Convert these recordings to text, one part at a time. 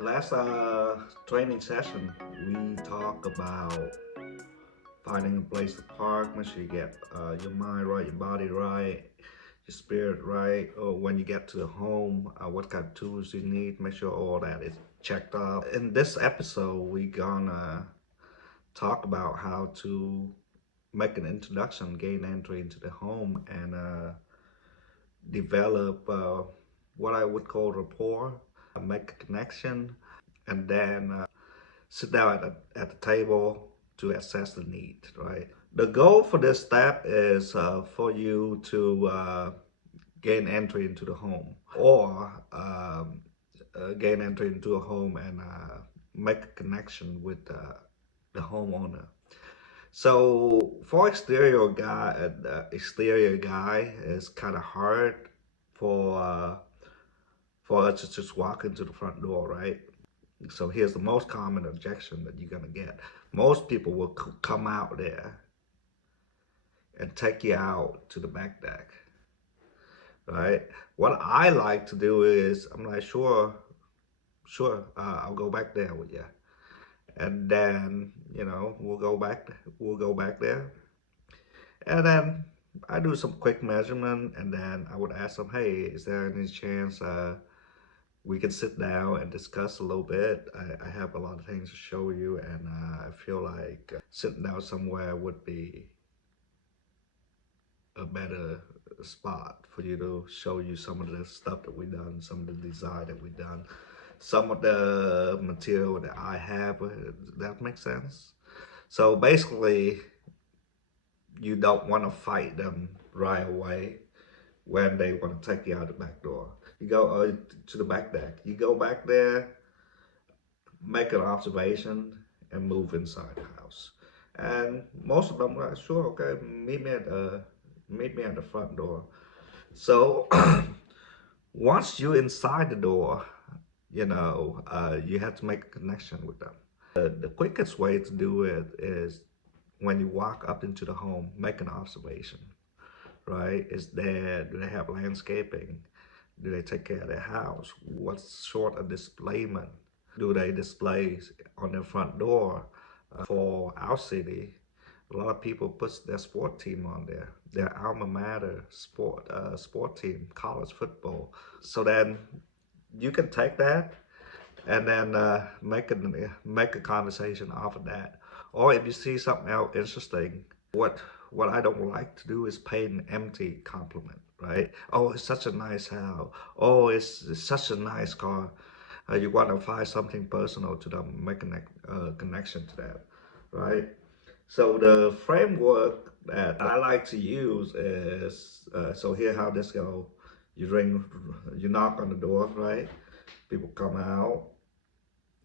Last training session, we talk about finding a place to park. Make sure you get your mind right, your body right, your spirit right. Or when you get to the home, what kind of tools you need. Make sure all that is checked off. In this episode, we gonna talk about how to make an introduction, gain entry into the home, and develop what I would call rapport, make a connection, and then sit down at the table to assess the need, right? The goal for this step is for you to gain entry into the home or gain entry into a home and make a connection with the homeowner. So for exterior guy, it's kind of hard for uh, for us to just walk into the front door, right? So here's the most common objection that you're gonna get. Most people will come out there and take you out to the back deck, right? What I like to do is, I'm like, sure, I'll go back there with you, and then we'll go back there, and then I do some quick measurement, and then I would ask them, hey, is there any chance we can sit down and discuss a little bit. I have a lot of things to show you, and I feel like sitting down somewhere would be a better spot for you to show you some of the stuff that we've done, some of the design that we've done, some of the material that I have. That makes sense. So basically, you don't want to fight them right away when they want to take you out the back door. You go to the back deck. You go back there, make an observation, and move inside the house. And most of them are sure, okay, meet me at the front door. So once you're inside the door, you have to make a connection with them. The quickest way to do it is when you walk up into the home, make an observation, right? Do they have landscaping? Do they take care of their house? What sort of displayment do they display on their front door? For our city, a lot of people put their sport team on there, their alma mater sport team, college football. So then you can take that and then make a conversation off of that. Or if you see something else interesting, what I don't like to do is pay an empty compliment, right? Oh, it's such a nice house. Oh, it's such a nice car. You want to find something personal to them, make a connection to that, right? So the framework that I like to use is so here how this go. You knock on the door, right? People come out,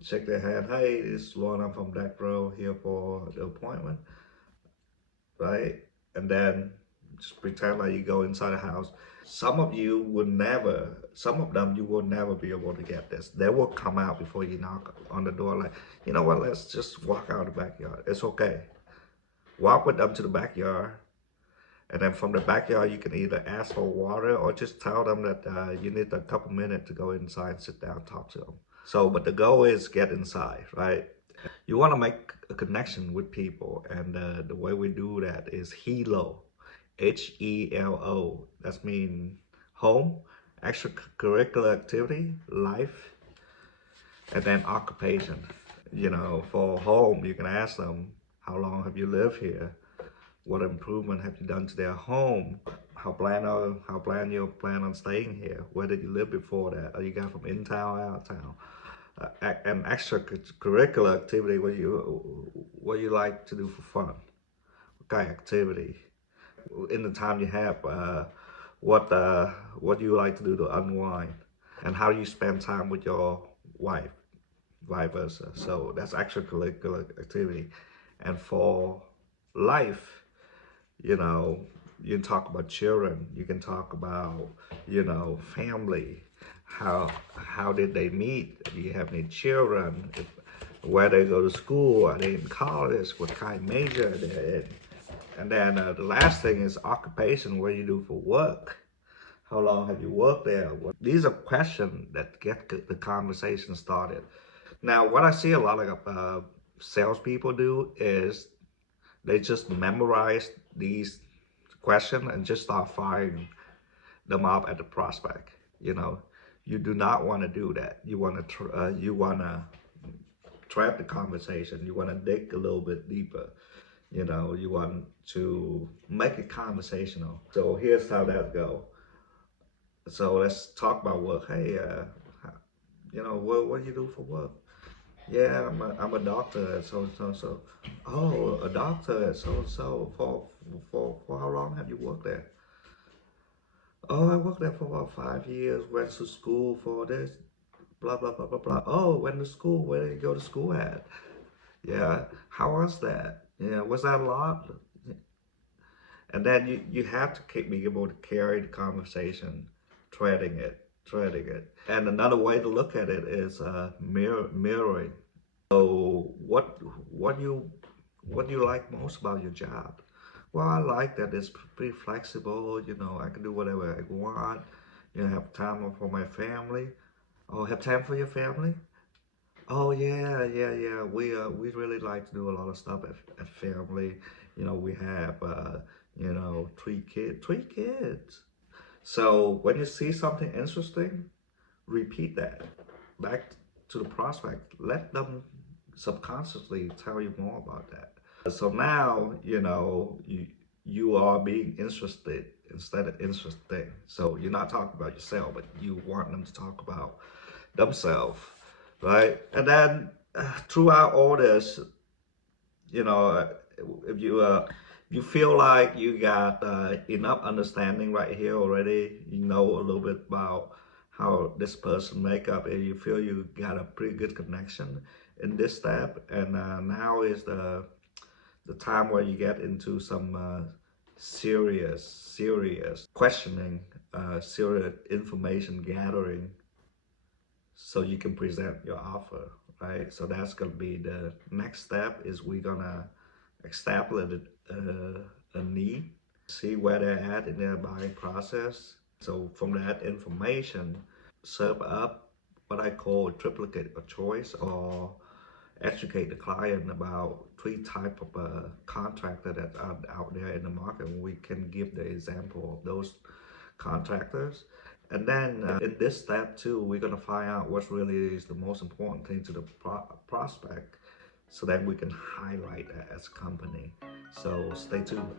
shake their hand. Hey, this is Lorna from Deck Row here for the appointment, right? And then just pretend like you go inside the house. Some of them you will never be able to get this. They will come out before you knock on the door like, you know what, let's just walk out the backyard. It's okay. Walk with them to the backyard. And then from the backyard, you can either ask for water or just tell them that you need a couple minutes to go inside and sit down and talk to them. So, but the goal is get inside, right? You want to make a connection with people, and the way we do that is HELO, HELO. That means home, extracurricular activity, life, and then occupation. For home, you can ask them, how long have you lived here? What improvement have you done to their home? How plan you plan on staying here? Where did you live before that? Are you guys from in town or out of town? An extracurricular activity, what you like to do for fun? What kind of activity? In the time you have, what do you like to do to unwind? And how do you spend time with your wife? Vice versa. So that's extracurricular activity. And for life, you can talk about children. You can talk about, family. How did they meet? Do you have any children? Where they go to school? Are they in college? What kind of major are they in? And then the last thing is occupation. What do you do for work? How long have you worked there? These are questions that get the conversation started. Now, what I see a lot of salespeople do is they just memorize these questions and just start firing them up at the prospect. You know, you do not want to do that. You want to trap the conversation. You want to dig a little bit deeper. You know, you want to make it conversational. So here's how that go. So let's talk about work. Hey, you know, what do you do for work? Yeah, I'm a doctor at so. Oh, a doctor at so. For how long have you worked there? Oh, I worked there for about 5 years. Went to school for this. Blah blah blah blah blah. Oh, went to school. Where did you go to school at? Yeah. How was that? Yeah. Was that a lot? And then you have to be able to carry the conversation, treading it. And another way to look at it is mirroring. So what do you like most about your job? Well, I like that it's pretty flexible. You know, I can do whatever I want. You know, have time for my family. Oh, have time for your family? Oh yeah. We really like to do a lot of stuff at family. You know, we have you know, three kids. So when you see something interesting, repeat that back to the prospect. Let them subconsciously tell you more about that. So now, you know, you are being interested instead of interesting. So you're not talking about yourself, but you want them to talk about themselves, right? And then throughout all this, you know, if you feel like you got enough understanding right here already, you know a little bit about how this person make up, and you feel you got a pretty good connection in this step, and now is the time where you get into some serious questioning, serious information gathering, so you can present your offer, right? So that's gonna be the next step. Is we're gonna establish a need, see where they're at in their buying process. So from that information, serve up what I call triplicate of choice, or educate the client about three type of contractor that are out there in the market. We can give the example of those contractors. And then in this step too, we're gonna find out what really is the most important thing to the prospect, so that we can highlight that as a company. So stay tuned.